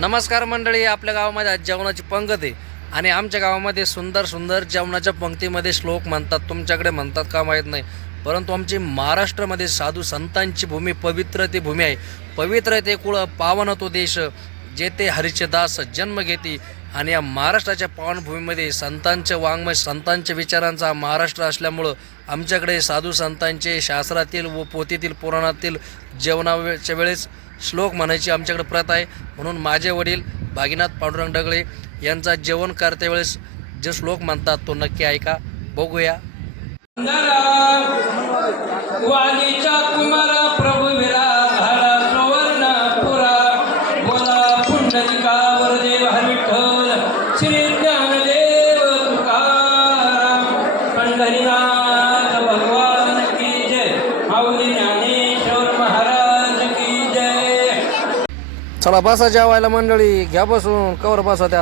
नमस्कार मंडळी, आपल्या गावामध्ये आज जेवणाची पंगत आहे आणि आमच्या गावामध्ये सुंदर सुंदर जेवणाच्या पंक्तीमध्ये श्लोक म्हणतात. तुमच्याकडे म्हणतात का माहीत नाही, परंतु आमची महाराष्ट्रामध्ये साधू संतांची भूमी, पवित्र ती भूमी आहे. पवित्र ते कुळ, पावन तो देश, जेथे हरीचे दास जन्म घेती. आणि या महाराष्ट्राच्या पावनभूमीमध्ये संतांचे वाङ्मय, संतांच्या विचारांचा महाराष्ट्र असल्यामुळं आमच्याकडे साधू संतांचे शास्त्रातील व पोथीतील पुराणातील जेवणाच्या वेळेस श्लोक म्हणायची आमच्याकडे प्रथा आहे. म्हणून माझे वडील भागीनाथ पांडुरंग ढगळे यांचा जेवण करते वेळेस जे श्लोक म्हणतात तो नक्की ऐका. बघूया. वाणीच्या कुमारा प्रभू विरा झाला सुवर्ण पुरा, बोला पुंडलिका वरदेव हरिविठ्ठल श्री ज्ञानदेव तुकाराम. पंढरीनाथ भगवान की जय, माऊली ज्ञानेश्वर महाराज की जय. चला बसा जेवायला मंडळी, घ्या बसून. कवर बसा त्या